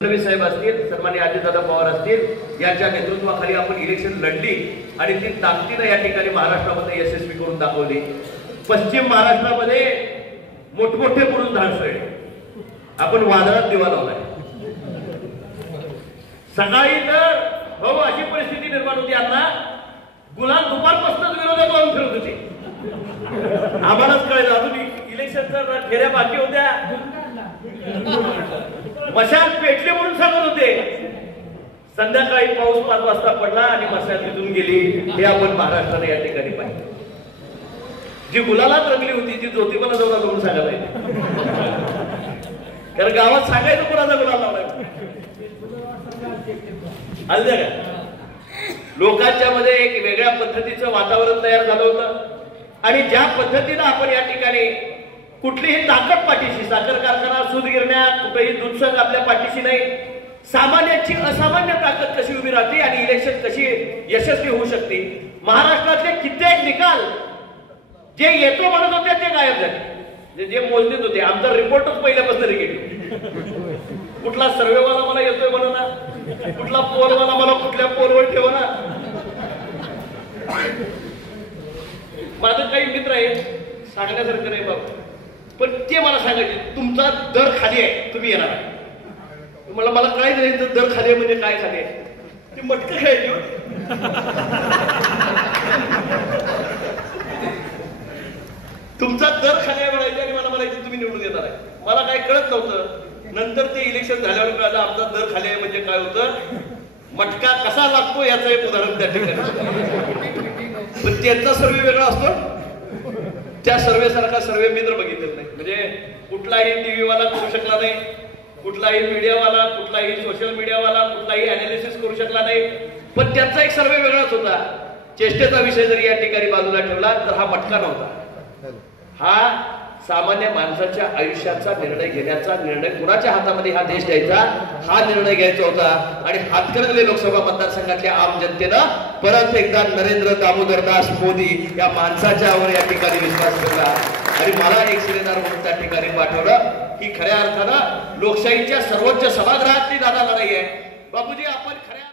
फडणवीस साहेब असतील, सन्माननीय अजितदादा पवार असतील, यांच्या नेतृत्वाखाली आपण इलेक्शन लढली आणि ती ताकदीने या ठिकाणी महाराष्ट्रामध्ये यशस्वी करून दाखवली। पश्चिम महाराष्ट्रामध्ये मोठमोठे पुरुष धाडसळे आपण वादळात दिवा लावलाय। सकाळी तर हो अशी परिस्थिती निर्माण होती, अण्णा गुलाम दुपारपासूनच विरोधात जाऊन फिरत होते। आम्हालाच कळलं अजून इलेक्शनच्या फेऱ्या बाकी होत्या, मशाल पेटले म्हणून सांगत होते। संध्याकाळी पाऊस 5 वाजता पडला आणि मशाल तिथून गेली। हे आपण महाराष्ट्राने या ठिकाणी पाहिजे। जी गुलालात रंगली होती, जी ज्योतिबाला जाऊन सांगायला, कारण गावात सांगायचं कोणाचा गुलाल लावलाय आलं का। लोकांच्या मध्ये एक वेगळ्या पद्धतीचं वातावरण तयार झालं होतं आणि ज्या पद्धतीने आपण या ठिकाणी कुठलीही ताकद पाठीशी, साखर कारखाना, सूत गिरण्या, कुठेही दूध संघ आपल्या पाठीशी नाही, सामान्याची असामान्य ताकद कशी उभी राहते आणि इलेक्शन कशी यशस्वी होऊ शकते। महाराष्ट्रातले कित्येक निकाल जे येतो म्हणत होते ते गायब झाले, जे मोजणीत होते। आमचा रिपोर्टच पहिल्यापासून निगेटिव्ह। कुठला सर्वेवाला मला येतोय म्हणून ना, कुठला पोलवाला मला कुठल्या पोलवर ठेवा ना। माझं काही मित्र आहे, सांगण्यासारखं नाही बाबा, पण ते मला सांगायचे तुमचा दर खाली आहे, तुम्ही येणार आहे। मला काय नाही, दर खाली आहे म्हणजे काय खाली आहे, ते मटकं खायची होती। तुमचा दर खाली आहे म्हणायचे आणि मला म्हणायचे तुम्ही निवडून येणार आहे। मला काय कळत नव्हतं। नंतर ते इलेक्शन झाल्यावर कळलं आमचा दर खाली आहे म्हणजे काय होतं, मटका कसा लागतो याचं एक उदाहरण त्या ठिकाणी। पण त्यांचा सर्वे वेगळा असतो, त्या सर्वे सारखा सर्वे मी तर बघितलेला नाही। म्हणजे कुठलाही टीव्ही वाला करू शकला नाही, कुठलाही मीडियावाला, कुठलाही सोशल मीडियावाला, कुठलाही अनालिसिस करू शकला नाही। पण त्यांचा एक सर्वे वेगळाच होता। चेष्टेचा विषय जरी या ठिकाणी बाजूला ठेवला तर हा मटका नव्हता, हा सामान्य माणसाच्या आयुष्याचा निर्णय घेण्याचा, निर्णय कुणाच्या हातामध्ये हा देश द्यायचा, हा निर्णय घ्यायचा होता। आणि हातकणंगले लोकसभा मतदारसंघातल्या आम जनतेनं परत एकदा नरेंद्र दामोदरदास मोदी या माणसाच्यावर या ठिकाणी विश्वास ठेवला आणि मला एक शिलेदार म्हणून त्या ठिकाणी पाठवलं। ही खऱ्या अर्थानं लोकशाहीच्या सर्वोच्च सभागृहातली दादा लढाई आहे बापूजी। आपण खऱ्या